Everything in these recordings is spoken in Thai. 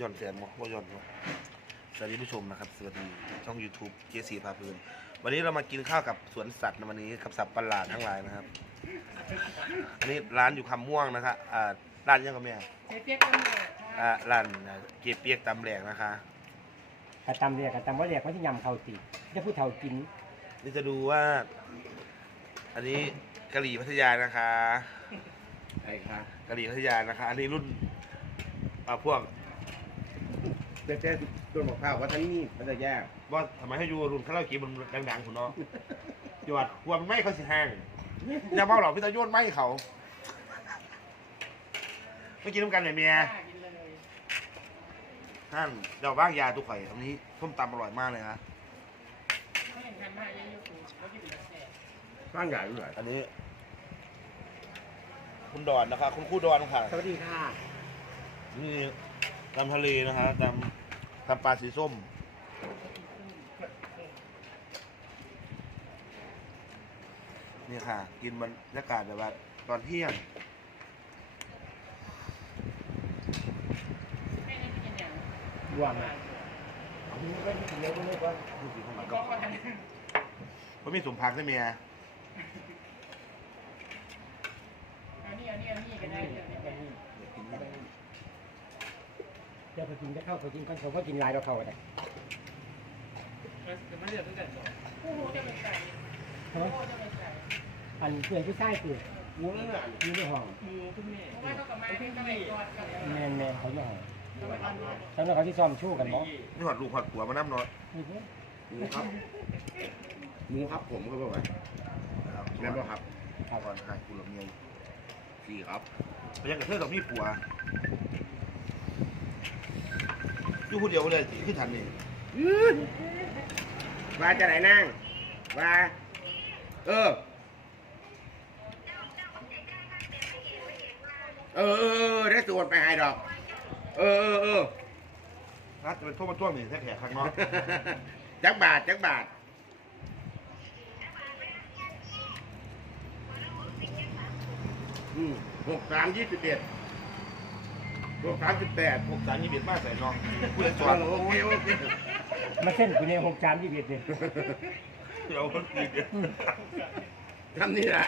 ย่อนแสนบ่บ่ย่อนบ่สวัสดีผู้ชมนะครับสวัสดีช่อง YouTube เจสีพาเพลินวันนี้เรามากินข้าวกับสวนสัตว์ในวันนี้กับสัตว์ประหลาดทั้งหลายนะครับอันนี้ร้านอยู่คำม่วงนะครับอ่าร้านยังกับแม่เจ๊เปียกกันเลยอ่าร้านอ่าเกี๊ยวเปียกตำแหลกนะคะกระตำเรียกกระตำว่าเรียกว่าที่ยำเขาตีจะผู้เฒ่ากินนี่จะดูว่า อันนี้กะหรี่พัทยานะคะ ไอ้ค่ะกะหรี่พัทยานะคะ อันนี้รุ่นอ่าพวก เจ๊เจ๊ต้นมะพร้าววัฒนีมันจะแย่ว่าทำไมให้อยู่รุ่นคาราโอเกะมันดังๆคุณเนาะหยอดกลัวมันไม่เขาสิแห้งอย่าเมาหรอกพี่ตาโยนไม่เขาไม่กินน้ำกันเลยเมียกินเลยท่านเดี๋ยวบ้างยาตุกไข่ตรงนี้ส้มตำอร่อยมากเลยนะไม่เห็นทันมากยังอยู่ถูกแล้วกินเป็นแสบร่างใหญ่ด้วยอันนี้ คุณดอนนะครับคุณครู่ดอนค่ะสวัสดีค่ะนี่ตำทะเลนะฮะตำ ตำปลาสีส้ม นี่ค่ะ กินบรรยากาศแบบว่าตอนเที่ยงไม่ได้กินอย่างรวมอะเอาไปไว้ที่เดียวกันเลยก่อนดูสิข้างหลังก็มาทันมันมีสมพักได้เมีย อันนี้อันนี้อันนี้ก็ได้เดี๋ยวนี้ เดี๋ยวไปกินจะเข้าไปกินกันเขาก็กินลายเราเข้าได้จะไม่เลือกตั้งแต่ก่อนผู้รู้จะเป็นใครฮะผู้จะเป็นใครอันเพื่อนผู้ชายคือวุ้นน่ะอยู่ในห้องมือคุณแม่เพราะว่าเขากับมาเป็นก็ไม่กอดกันแม่นแม่เขาอยู่ห้องเขาไม่กอดกันแล้วเขาที่ซ้อมชู้กันบ่นี่หอดลูกหอดผัวมาน้ำเน้อยนี่เด้อหมูครับหมูครับผมเขาบอกว่านะครับแม่นบ่ครับครับก่อนหายกูหลงเมียสี่ครับไปยังกับเธอกับพี่ผัว อยู่คนเดียวเลยสิขึ้นทันนี่ว่าจะไหนนั่งว่าเออ เออเออเออได้ส่วนไปให้ดอก เออเออเออนัดจะเป็นโทษมาจ้วงหนึ่งแท้แขกข้างนอกจักบาทจักบาทอืมหกสามยี่สิบเอ็ด หกสามสิบแปดพวกสารยี่เบียดมากใส่น้องกูเลยสโออนเคโอเคมาเส้นกูในหกจานที่เบียดเนี่ยเดี๋ยวคนปีเดียวทำนี่แหละ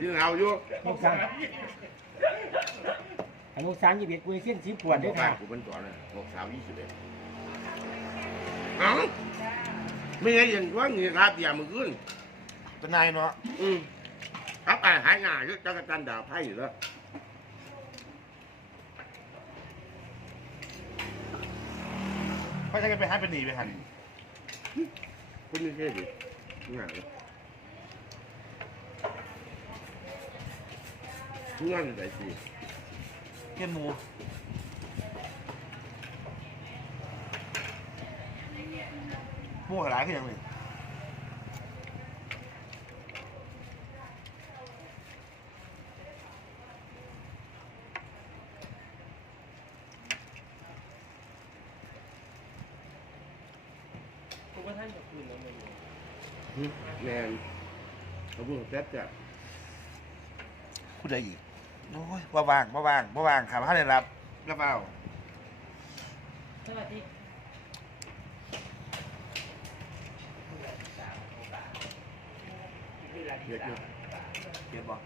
ที่เราอยู่หกจานอันหกจานที่เบียดกูเส้นสีปวดด้วยบ้าค่ะนกูเป็นก่อนเลยหกสามยี่สิบเอ็ดเอ้าไม่ไงอย่างว่าเงี้ยครับอย่ามือขึ้นเป็นนายเนาะอืมครับอ่าหายหน้าก็จักรจันทร์ดาวไพ่อยู่แล้ว ไม่ใช่กันไปหันไปหนีไปหันคุณนี่เท่ดิงานเลยงานอะไรสิเทียนหมูหมูหลายขึ้นยังไงคุ ว่าท่านกับคุณแล้วมันหึแมนเขาพูดแป๊บจ้ะพูดได้อีกโอ้ยว่าว่างว่าว่างว่าว่างขาพระได้รับรับเอาสวัสดีเยอะเยอะเกียนบอก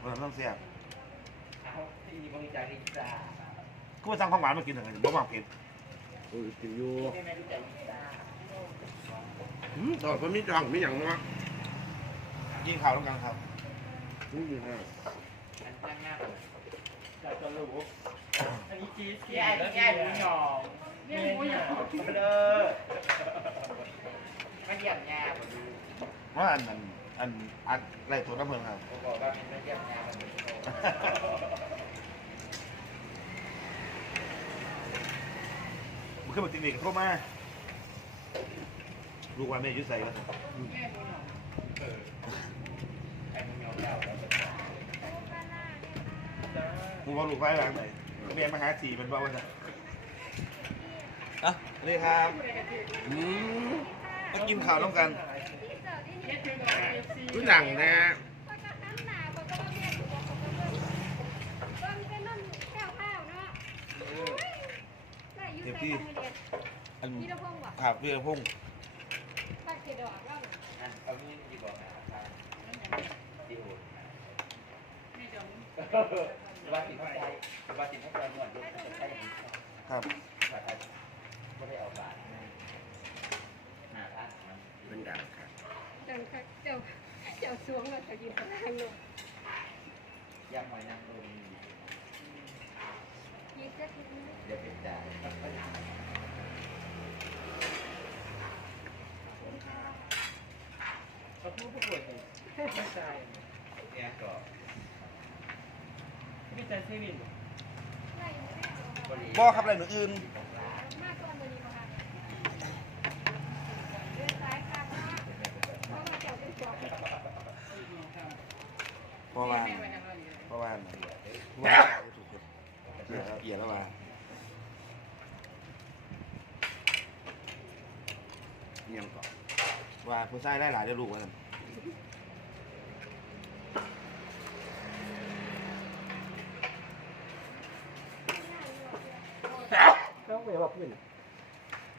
วันนั้นต้องเสียบที่บริจาคลิซ่าก็มาสั่งของหวานมากินหน่อยบ่วางเผ็ดโอ้ยกินอยู่ ตอนเขามีจังมีอย่างวะกินข้าวต้องกันครับนี่อยู่ฮะอันจ้างงานจากตะลุอันนี้จีสแย่แย่หมูหยองแย่หมูหยองเด้อมันเยี่ยมแย่ผมดูว่าอันอันอันอันไรตัวน้ำเพลิงครับผมบอกว่ามันไม่เยี่ยมแย่มันเป็นโตมันขึ้นมาตีนี่ก็โทรมา ลูกว่าแม่อยุ่ใส่แล้วแม่หมูหยองเออไอ้หมูหยองเก่าแล้วจ้ามึงว่าลูกไฟหลังไหนแม่มาหาสีเป็นว่าวันไหนอะนี่ครับอืมมากินข้าวต้องกันรู้จังนะก็จะน้ำหนาก็ต้องเรียกอยู่บอกก็ต้องเบิ่งเบิ่งเป็นนั่นแก้วข้าวเนาะได้อฟที่อันพี่ระพงศ์ว่ะครับพี่พงษ์ ป้าเกดอกว่าอันเขามีดีบอกนะครับดีโอว่าติดใจว่าติดใจหน่อยจะใช่อย่างนี้ครับไม่ได้เอาบาทหน้าท่านมันมันดังค่ะเจ้าเจ้าเจ้าสวงแล้วเขายืนข้างล่างเลยย่างหอยนางรมยีเซ็ตนี้เดี๋ยวเป็นจ่าย เขาพูดผู้ป่วยไม่ใช่เนี่ยก็ไม่ใช่ซีวินบ่ครับอะไรหนูอื่นมากกว่ามือนี้มาเดินสายค่ะเพราะว่าเจ้าเป็นเพราะว่าว่าถูกคนเกลียดแล้วว่าเงียบก่อน ว่าผู้ชายได้หลายได้ลูกว่าซั่นเขาไม่บอกพื้น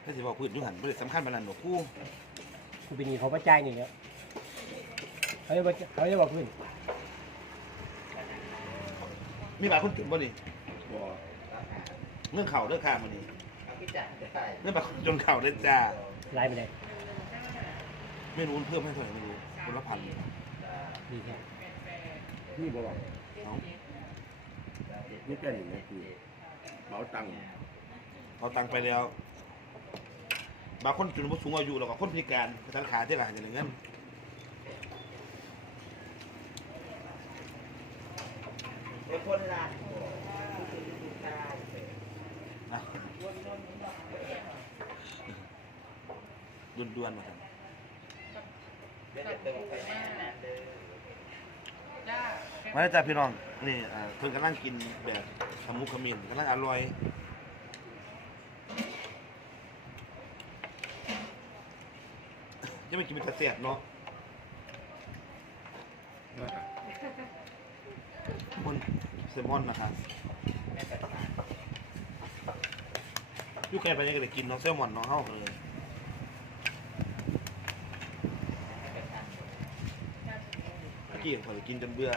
ถ้าสิบอกพื้นอยู่หันบ่ได้สำคัญปานนั้นดอกผู้กูไปนี่เขาประจายนี่เนี่ยเขาจะบอกเขาจะบอกพื้นมีบาทคนติดบ่นี่บ่เรื่องเข่าเรื่องคามันนี่เอาพิจารณาได้เรื่องบาทจนเข่าได้จ้าไล่ไปเลย ไม่รู้มันเพิ่มให้เท่าไหร่ไม่รู้คนละพันดีแค่นี่บ่บอกเนาะนี่แค่หนึ่งนาทีเหมาตังค์เอาตังค์ไปแล้ว บางคนจนผู้สูงอายุแล้วก็คนพิการกระทันขาที่หลังอย่างเงี้ยเป็นคนลานนะด่วนๆมาครับเดี๋ยวจะเติ มไปแน่นานเลยมาแล้วจ้าพี่น้องนี่อ่าเพิ่นกำลังกินแบบขมุกขมิ้นกำลังอร่อยจะไม่กินเป็นตะเสียบเนาะมันเซลมอนนะครับแม่ประธานอยูแค่ไปยังก็ได้กินเนาะเซลมอนเนาะเฮาเลย แม่ประธาน เมื่อกี้ผมกินจนเบื่อ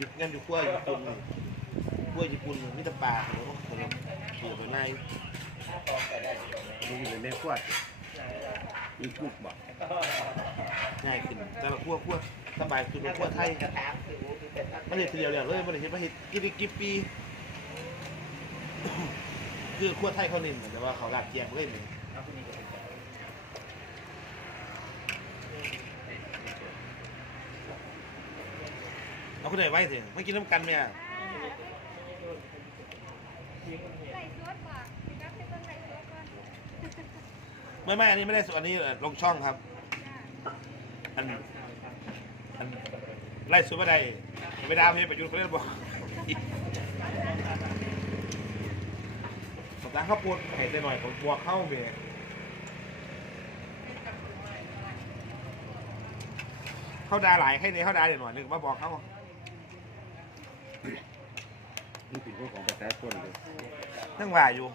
ยุกงั้นอยู่ขั้วญี่ปุ่นขั้วญี่ปุ่นมีแต่ปลาเนาะผมเขี่ยไปในถ้าตองไปได้เดี๋ยวนี่อยู่ในแม่ขั้วดมีกุกบ่ง่ายขึ้นแต่ละขั้วขั้วสบายขึ้นกว่าขั้วไทยกระถางคืออู้คือเป็ดเดียวเลยเลยม่ได้เห็นไม่เห็นกินได้กี่ปีคือขั้วไทยเขาเน้นแต่ว่าเขาลาดเจียงเล่นเลย เอาคนนี้ก็เป็นแบบ เอาคนไหนไว้เถอะไม่กินน้ำกันเนี่ยไล่สดว่พี่กั๊กให้เบิ่งไล่สดก่อนไม่ไม่อันนี้ไม่ได้ส่วนอันนี้ลงช่องครับ อันอันไล่สุดไม่ได้ไม่ได้ให้ประยุทธ์เขาเล่นบอกสตางค์ข้าวปูดไข่ใส่หน่อยผมกลัวเข้าเบรเข้าดาหลายให้เนี่ยเข้าดาเดี๋ยวหน่อยนึงมาบอกเขา นี่เป็นพวกของประชาชนเลยทั้งว่าอยู่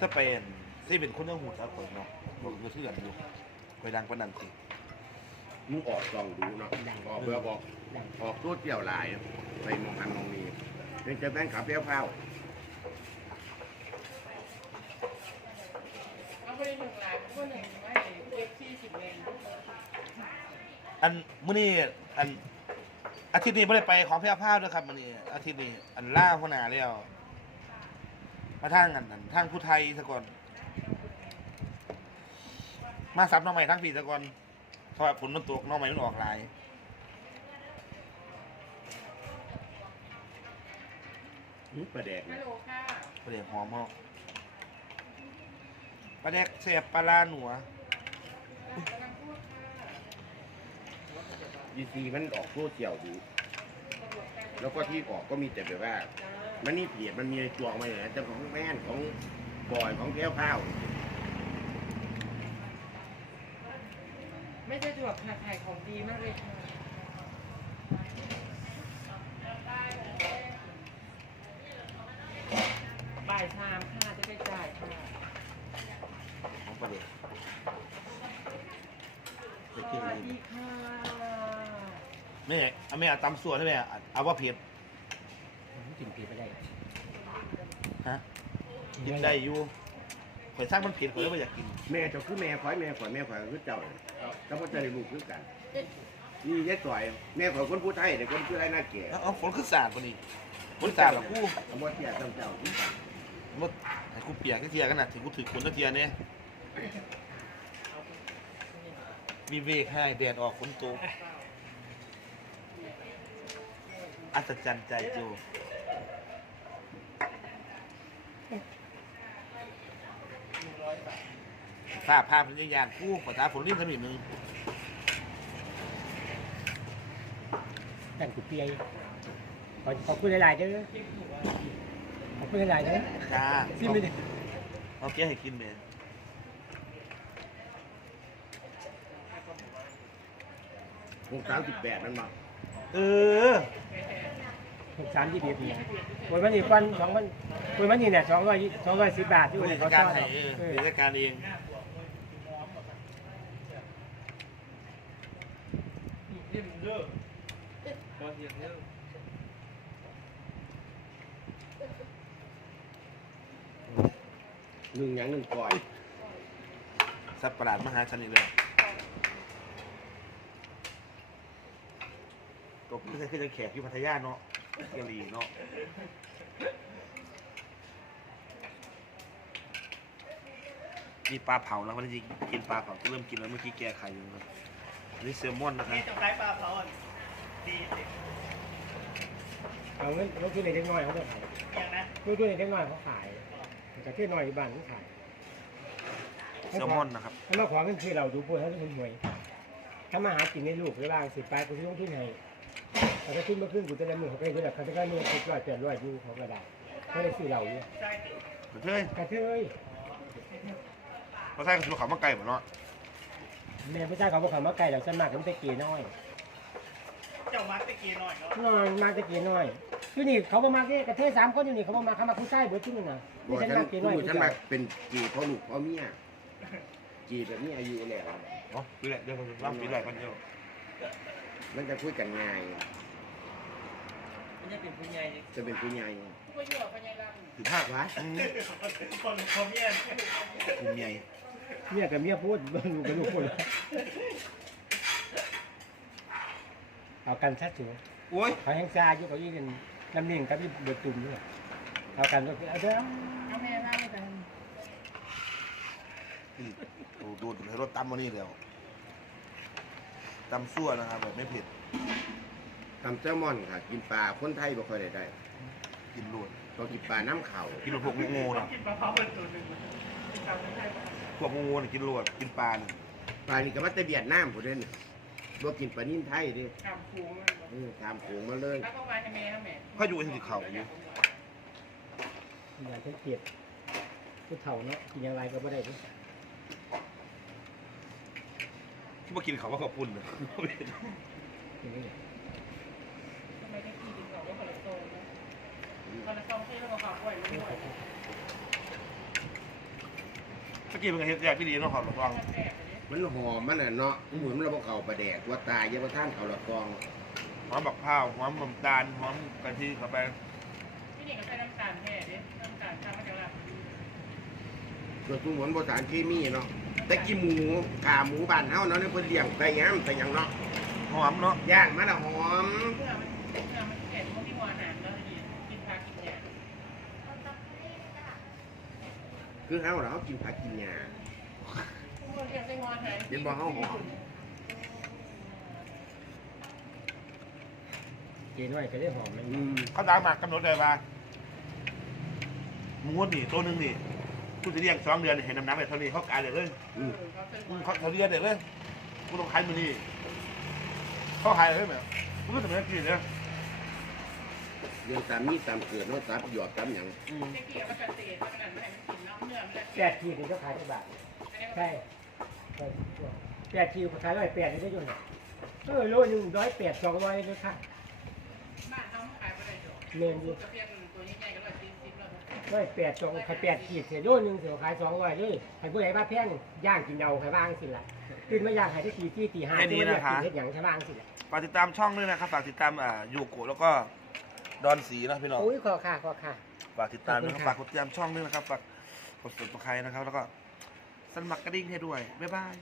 ถ้าเป็นที่เป็นคนเรื่องหูแล้วคนเนาะบอกคือเถื่อนอยู่ไปดังปานนันสิมึงออกลองดูเนาะออกเพื่อบอกออกตัวเที่ยวหลายไปมองอันมองนี้ยังจะแบงขับเลี้ยวเผา เอาไปหนึ่งหลายก็หนึ่งไม่เก็บสี่สิบเองอันมื้อนี้อันอาทิตย์นี้ไม่ได้ไปของแพร่ผ้าด้วยครับมื้อนี้อาทิตย์นี้อันล่าหัวหน้าแล้วมาทางอันอันทางผู้ไทยซะก่อน มาซับน้องใหม่ทั้งปีซะก่อนเพราะว่าฝนมันตกน้องใหม่มันออกหลายนี่ประแดกฮันะลโหลค่ะปลาแดกหอมเฮาป ลาแดกแสบปลาลาหนัวกำลังพูดค่ะยีซีมันออกตัวเที่ยวดูแล้วก็ที่ออกก็มีแต่แบบว่า มันนี่เพียดมันมีจวงมาอย่างนั้นแต่ของแม่นของบอยของเลี้ยวเผาไม่สะดวกค่ะขายของดีมากเลยค่ะ แม่เอาแม่เอาตำส่วนให้แม่เอาเอาว่าเผ็ดกินเผ็ดไม่ได้ ฮะกินได้อยู่ข่อยสร้างมันเผ็ดข่อยเลยไม่อยากกินแม่เจ้าคือแม่ข่อยแม่ข่อยแม่ข่อยก็คือเจ้าเนี่ยก็พ่อจะได้ลูกคือกันนี่ยายต่อยแม่ข่อยคนผู้ไทยแต่คนผู้ไทยหน้าแก่เอาเอาฝนขึ้นสาดกว่านี้ฝนสาดหรอกูเอาบ่เที่ยเจ้าเจ้าที่กันมดให้กูเปียกแค่เทียกันนะถึงกูถือฝนแค่เทียเนี่ยมีเวกให้แดดออกฝนตก อัศจรรย์ใจโจภาพภาพเป็นยานกู้ภาษาฝนลิ้นสมิธนึงแต่งกุเปียขอขอบคุณหลายๆเด้อขอบคุณหลายๆเด้อจ้าซิมไม่ได้เอาแก้ให้กินเมยหกสามสิบแปดนั่นมาเออ หกสามยี่สิบเนี่ยวันวันนี้วันสองวันวันวันนี้เนี่ยสองร้อยสองร้อยสิบบาทที่บวันรินี้เขาการทอดให้เออเออบริการเองเยี่ยมเด้อตอนเย็นเด้อหนึ่งอย่างหนึ่งก่อย สัตว์ประหลาดมหาชนิดเลยก็ไม่ใช่ขึ้นจะแขกอยู่พัทยาเนาะ กะหรี่เนาะนี่ปลาเผาแล้ววันนี้กินปลาเผาจะเริ่มกินแล้วเมื่อกี้แกไข่อยู่ครับอันนี่แซลมอนนะครับจะขายปลาเผาอะดีสิเอาเงินลงทุนเล็กน้อยเขาขายอย่างนะลงทุนเล็กน้อยเขาขายแต่ที่น้อยบ้านเขาขายแซลมอนนะครับถ้ามาขอเงินคือเราดูพวกเขาเป็นหวยถ้ามาหากินในลูกหรือล่างสิไปกูที่ลงทุนให้ แต่ถ้าขึ้นมาขึ้นกูจะได้มือเขาไปกูแบบเขาจะได้มือสิบร้อยแปดร้อยอยู่เขาก็ได้เขาได้ซื้อเราอยู่ใช่สิเฮ้ยกระเทยเพราะใช่คือเขามาไก่หมดเนาะแม่ไม่ใช่เขาบอกเขามาไก่เราสมัครกันไปเกน้อยเจ้ามัดตะกี้หน่อยเนาะน้อยมาจะเกน้อยอยู่นี่เขาบอกมาแค่กระเทยสามคนอยู่นี่เขาบอกมาเขามาคู่ใต้เบิร์ดที่นึงนะบนี่อกฉันฉันมาเกคุณน้อยฉันมาเป็นจีพ่อลูกพ่อเมียจีแบบนี้อายุแล้วเนาะปีแรกเดี๋ยวมันรับปีแรกมันเดียวมันจะคุยกันง่าย มันจะเป็นผู้ใหญ่ดิจะเป็นผู้ใหญ่ผู้อยู่กับพญาลังถึงห้าวะคนคนเมียกลุ่มใหญ่เนี่ยกับเมียพูดลูกกับลูกพูดเอากันชัดสูโอ้ยเขาแห้งซาอยู่เขายี่กันน้ำนิ่งกับที่เบิดตุ่มนี่เอากันก็คือเอาเด้อเอาแม่มาไม่กันโอ้ดูดให้รถตำมานี่แล้วตำซั่วนะครับแบบไม่เผ็ด ทำแซลมอนค่ะ กินปลาคนไทยบ่ค่อยได้ได้กินรวดต้องกินปลาน้ำเข่ากินรวดพวกงูๆนะกินปลาเผาเป็นตัวหนึ่งที่ทำให้ได้พวกงูน่ะกินรวดกินปลาเนี่ยปลานี่ก็มาแต่เวียดนามผู้เด่นบ่กินปลานิ่มไทยเดิทำฟูมันเออตามโขงมาเลย แล้วก็มาให้แม่ให้แม่เขาอยู่ที่เขาอยู่อยากเป็นเกียรติผู้เฒ่าเนาะกินอย่างไรก็ไม่ได้ด้วยที่มากินเขาว่าเขาปุ่นเลยกินไม่ได้ทำไมได้กินของว่าคนละโตนะ คนละโตที่เราขอปล่อยไม่ไหวเมื่อกี้เป็นไงเฮ็ดแยกพี่ดีเนาะขอระวังแปลกเลยมันหอมมันน่ะเนาะเหมือนเราบ่เข้าปลาแดกว่าตายอยาบ่ท่านเขาละกองหอมบักพร้าวหอมน้ำตาลหอมกะทิเข้าไปพี่นี่ก็ใช้น้ำตาลแท้ดิน้ำตาลทำมาจากอะไรส่วนสมุนบ่สารเคมีเนาะแต่กี้หมูขาหมูบ้านเฮาเนาะเนี่ยเพิ่นเลี้ยงไปหยังไปหยังเนาะหอมเนาะย่างมาและหอม เพื่อมันเพื่อมันแข็งพวกที่หัวหนามแล้วดีกินพากินยา คือเฮาเรากินผักกินหญ้าพวกเรียกได้หัวหนามเห็นบ่เฮาหอมกินน้อยก็ได้หอมมันอืมเขาตามมากำหนดเลยว่าหมูนี่ตัวหนึงนี่คุณจะเลี้ยงสองเดือนเห็นน้ำหนักแบบเท่านี้เขากายเลยเลยอืมเขาเป็นอืมเขาเขาเรียนเด็กเลยกูต้องขายมือนี่เขาขายเลยไหมกูรู้สึกไม่ได้กินเลย เรื่องตามมีตามเกิดเนาะตามหยอดตามหยังอืมเกี่ยวกับเกษตรขนาดไม่ให้มันกินเนาะเนื้อมันแปดขีดนี่ก็ขายได้บาทใช่ใช่แปดคิวขายร้อยแปดได้ด้วยนะเออโลหนึ่งร้อยแปดสองร้อยเลยค่ะบ้านเขาขายไปได้จบเงินอยู่กระเทียมตัวใหญ่ๆก็ร้อยสี่สิบแล้วร้อยแปดสองขายแปดขีดเสียโลหนึ่งเสียขายสองร้อยเลยใครผู้ใหญ่บ้าแพงย่างกินเดาใครบ้างสิล่ะตื่นมาย่างใครที่ตีที่ตีห้าที่อยากกินเฮ็ดหยังใครบ้างสิล่ะฝากติดตามช่องด้วยนะครับฝากติดตามอ่ายูโกะแล้วก็ ดอนสีนะพี่น้องโอ้ยขอค่ะขอค่ะ ฝากติดตามด้วยนะคขรัอบบคุฝากณกดค่ะติดตามช่องด้วยนะครับ ฝากกดติดตามนะครับ แล้วก็สั่นมักกระดิ่งให้ด้วย บ๊ายบาย